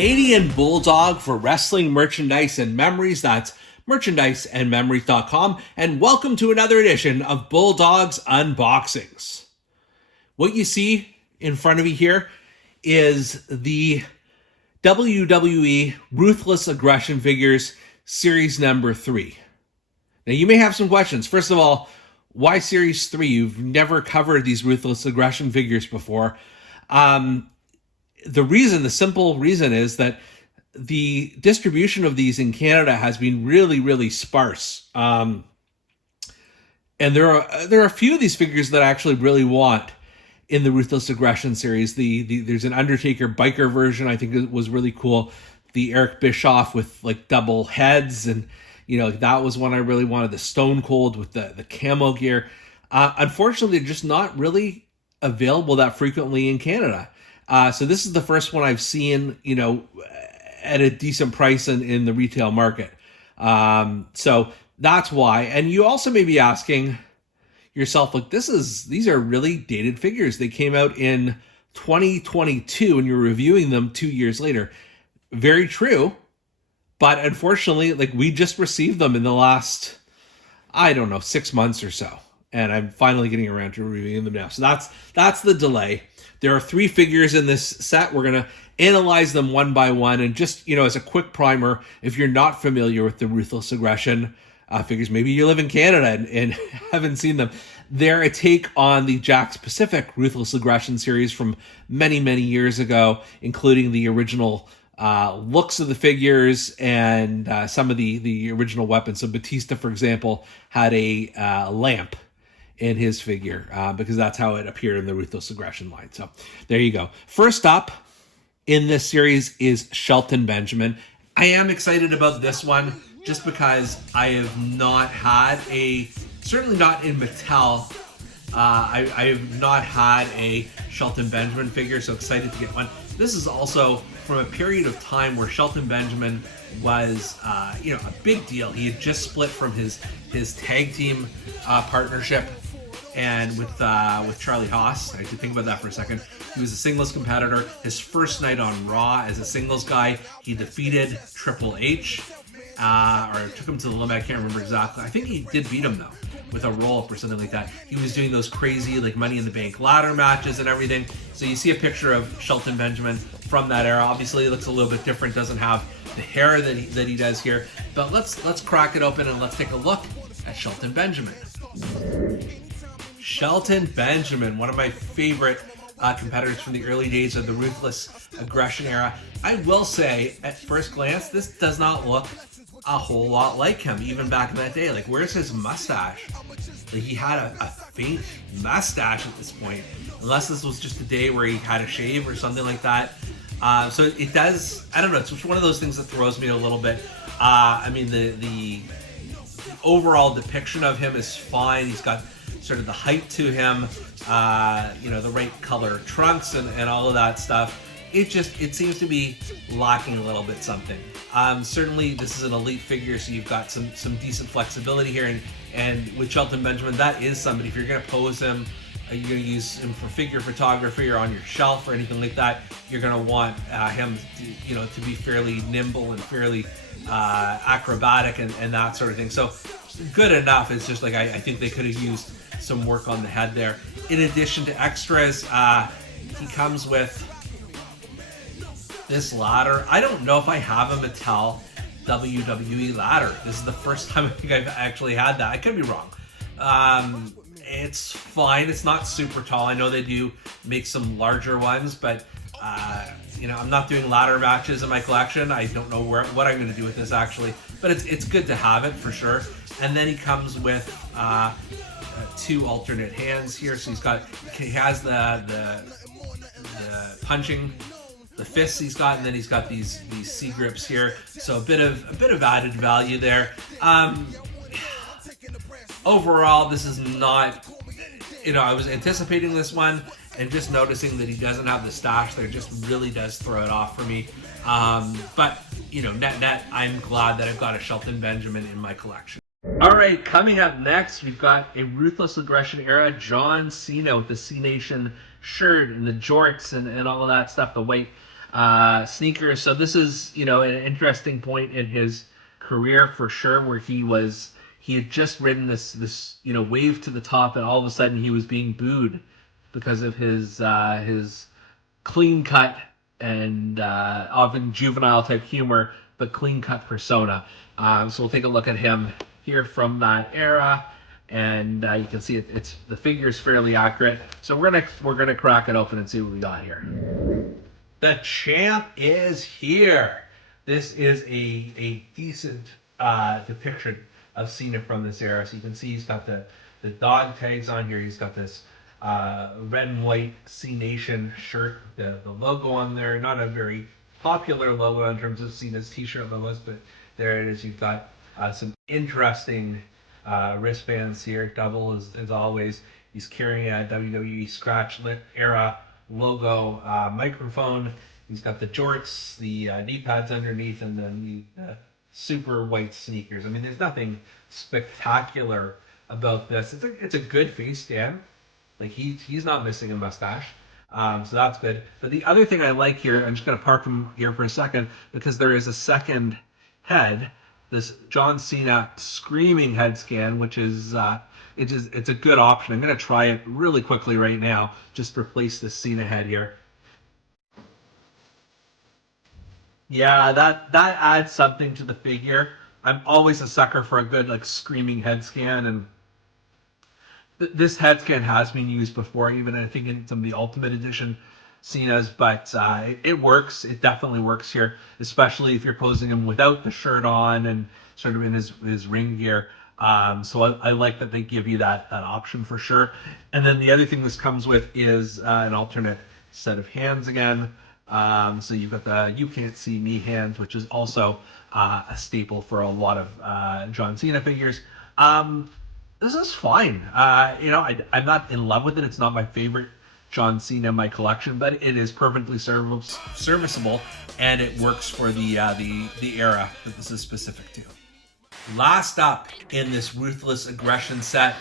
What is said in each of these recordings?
Canadian Bulldog for wrestling merchandise and memories. That's merchandiseandmemories.com. And welcome to another edition of Bulldog's Unboxings. What you see in front of me here is the WWE Ruthless Aggression figures series number 3. Now you may have some questions. First of all, why series 3? You've never covered these Ruthless Aggression figures before. The simple reason is that the distribution of these in Canada has been really, really sparse. And there are a few of these figures that I actually really want in the Ruthless Aggression series. There's an Undertaker biker version I think it was really cool. The Eric Bischoff with like double heads, and that was one I really wanted. The Stone Cold with the camo gear. Unfortunately, they're just not really available that frequently in Canada. So this is the first one I've seen, at a decent price in the retail market. So that's why. And you also may be asking yourself, like, these are really dated figures. They came out in 2022 and you're reviewing them 2 years later. Very true. But unfortunately, like, we just received them in the last, 6 months or so. And I'm finally getting around to reviewing them now. So that's the delay. There are 3 figures in this set. We're going to analyze them one by one. And just, as a quick primer, if you're not familiar with the Ruthless Aggression figures, maybe you live in Canada and haven't seen them. They're a take on the Jakks Pacific Ruthless Aggression series from many, many years ago, including the original looks of the figures and some of the original weapons. So Batista, for example, had a lamp in his figure because that's how it appeared in the Ruthless Aggression line. So there you go. First up in this series is Shelton Benjamin. I am excited about this one just because I have not had certainly not in Mattel, I have not had a Shelton Benjamin figure, so excited to get one. This is also from a period of time where Shelton Benjamin was, a big deal. He had just split from his tag team partnership and with Charlie Haas. I had to think about that for a second. He was a singles competitor. His first night on Raw as a singles guy, he defeated Triple H, or took him to the limit. I can't remember exactly. I think he did beat him though, with a roll-up or something like that. He was doing those crazy like Money in the Bank ladder matches and everything. So you see a picture of Shelton Benjamin from that era. Obviously it looks a little bit different, doesn't have the hair that he does here. But let's crack it open and let's take a look at Shelton Benjamin. Shelton Benjamin, one of my favorite competitors from the early days of the Ruthless Aggression era. I will say, at first glance, this does not look a whole lot like him, even back in that day. Like, where's his mustache? Like, he had a faint mustache at this point, unless this was just a day where he had a shave or something like that. So it does, I don't know, it's one of those things that throws me a little bit. The overall depiction of him is fine. He's got sort of the height to him, the right color trunks and all of that stuff. It seems to be lacking a little bit something. Certainly this is an elite figure, so you've got some decent flexibility here, and with Shelton Benjamin, that is somebody, if you're going to pose him, you're going to use him for figure photography or on your shelf or anything like that, you're going to want him to be fairly nimble and fairly acrobatic and that sort of thing. So good enough. It's just like I think they could have used some work on the head there. In addition to extras, he comes with this ladder. I don't know if I have a Mattel WWE ladder. This is the first time I think I've actually had that. I could be wrong. It's fine. It's not super tall. I know they do make some larger ones, but I'm not doing ladder matches in my collection. I don't know what I'm going to do with this actually, but it's good to have it for sure. And then he comes with 2 alternate hands here. So he has the punching, the fists he's got, and then he's got these C grips here. So a bit of added value there. Overall, this is not, I was anticipating this one, and just noticing that he doesn't have the stash there just really does throw it off for me. But net, I'm glad that I've got a Shelton Benjamin in my collection. All right, coming up next, we've got a Ruthless Aggression era John Cena with the C Nation shirt and the jorts and all of that stuff, the white sneakers. So this is, an interesting point in his career for sure, where he had just ridden this wave to the top, and all of a sudden he was being booed because of his clean cut and often juvenile type humor, but clean cut persona. So we'll take a look at him here from that era, and you can see it's the figure is fairly accurate. So we're gonna crack it open and see what we got here. The champ is here. This is a decent depiction of CENA from this era. So you can see he's got the dog tags on here. He's got this red and white C Nation shirt, the logo on there. Not a very popular logo in terms of CENA's t-shirt logos, but there it is. You've got some interesting wristbands here. Double as always. He's carrying a WWE Scratch era logo microphone. He's got the jorts, the knee pads underneath, and then the super white sneakers. I mean, there's nothing spectacular about this. It's a good face scan. Like he's not missing a mustache. So that's good. But the other thing I like here, I'm just going to park him here for a second because there is a second head, this John Cena screaming head scan, which is it's a good option. I'm going to try it really quickly right now. Just replace the Cena head here. Yeah, that adds something to the figure. I'm always a sucker for a good like screaming head scan, and this head scan has been used before, even I think in some of the Ultimate Edition Cena's, but it works. It definitely works here, especially if you're posing him without the shirt on and sort of in his ring gear. So I like that they give you that option for sure. And then the other thing this comes with is an alternate set of hands again. So you've got the "You Can't See Me" hands, which is also a staple for a lot of John Cena figures. This is fine. I'm not in love with it. It's not my favorite John Cena in my collection, but it is perfectly serviceable, and it works for the era that this is specific to. Last up in this Ruthless Aggression set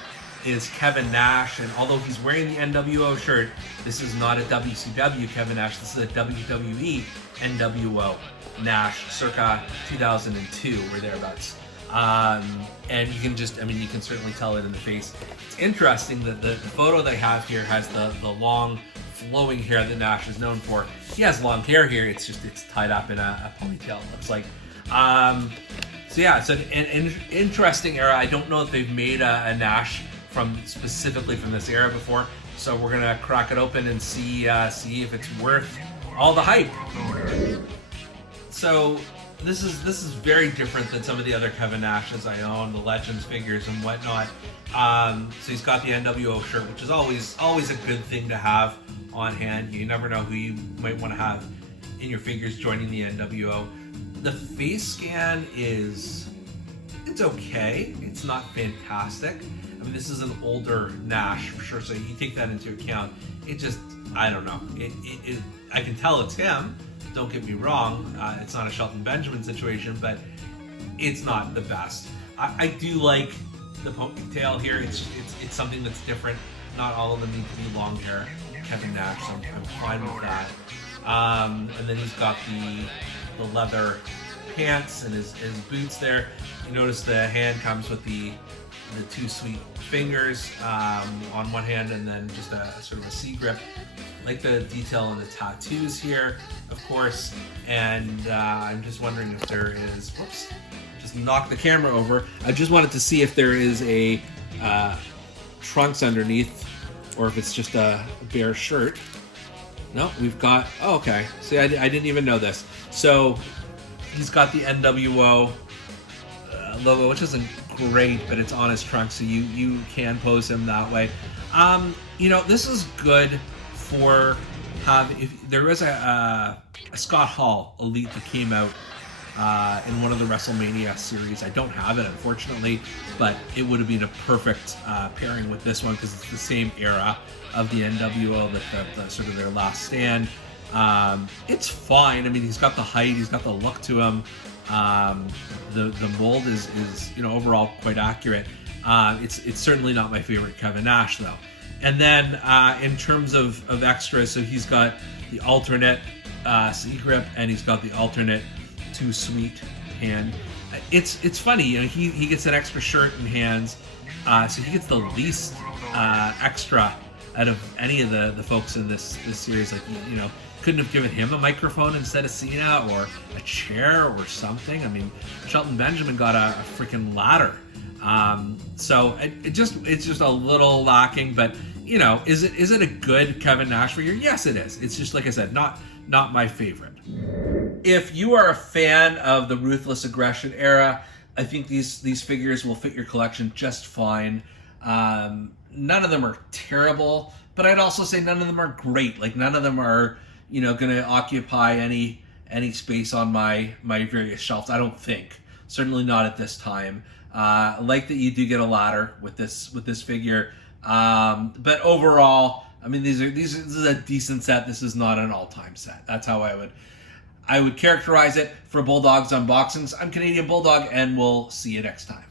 is Kevin Nash, and although he's wearing the NWO shirt, this is not a WCW Kevin Nash. This is a WWE NWO Nash, circa 2002 or thereabouts. And you can certainly tell it in the face. It's interesting that the photo they have here has the long flowing hair that Nash is known for. He has long hair here. It's tied up in a ponytail, it looks like. So yeah, it's an interesting era. I don't know if they've made a Nash specifically from this era before. So we're gonna crack it open and see if it's worth all the hype. So this is very different than some of the other Kevin Nashes I own, the Legends figures and whatnot. So he's got the NWO shirt, which is always a good thing to have on hand. You never know who you might want to have in your figures joining the NWO. The face scan it's okay. It's not fantastic. I mean, this is an older Nash for sure, so you take that into account. I don't know. I can tell it's him. Don't get me wrong, it's not a Shelton Benjamin situation, but it's not the best. I do like the ponytail here. It's something that's different. Not all of them need to be long hair. Kevin Nash, so I'm fine with that. And then he's got the leather pants and his boots there. You notice the hand comes with the two sweet fingers on one hand, and then just a sort of a C grip. Like the detail on the tattoos here, of course, and I'm just wondering if there is, whoops, just knocked the camera over. I just wanted to see if there is a trunks underneath, or if it's just a bare shirt. No, we've got, oh, okay. See, I didn't even know this. So he's got the NWO logo, which isn't great, but it's on his trunk, so you can pose him that way. This is good for if there was a Scott Hall Elite that came out in one of the WrestleMania series. I don't have it, unfortunately, but it would have been a perfect pairing with this one because it's the same era of the NWO, the sort of their last stand. It's fine. I mean, he's got the height, he's got the look to him. The mold is overall quite accurate. It's certainly not my favorite Kevin Nash though. And then in terms of extras, so he's got the alternate C grip, and he's got the alternate 2 Sweet hand. It's funny, you know, he gets an extra shirt and hands, so he gets the least extra out of any of the folks in this series. Like, you know, couldn't have given him a microphone instead of CENA, or a chair or something. I mean, Shelton Benjamin got a freaking ladder. So it's just a little lacking, but you know, is it a good Kevin Nash figure? Yes, it is. It's just, like I said, not my favorite. If you are a fan of the Ruthless Aggression era, I think these figures will fit your collection just fine. None of them are terrible, but I'd also say none of them are great. Like, none of them are, you know, going to occupy any space on my various shelves. I don't think. Certainly not at this time. I like that you do get a ladder with this figure. But overall, I mean, this is a decent set. This is not an all-time set. That's how I would characterize it for Bulldog's unboxings. I'm Canadian Bulldog, and we'll see you next time.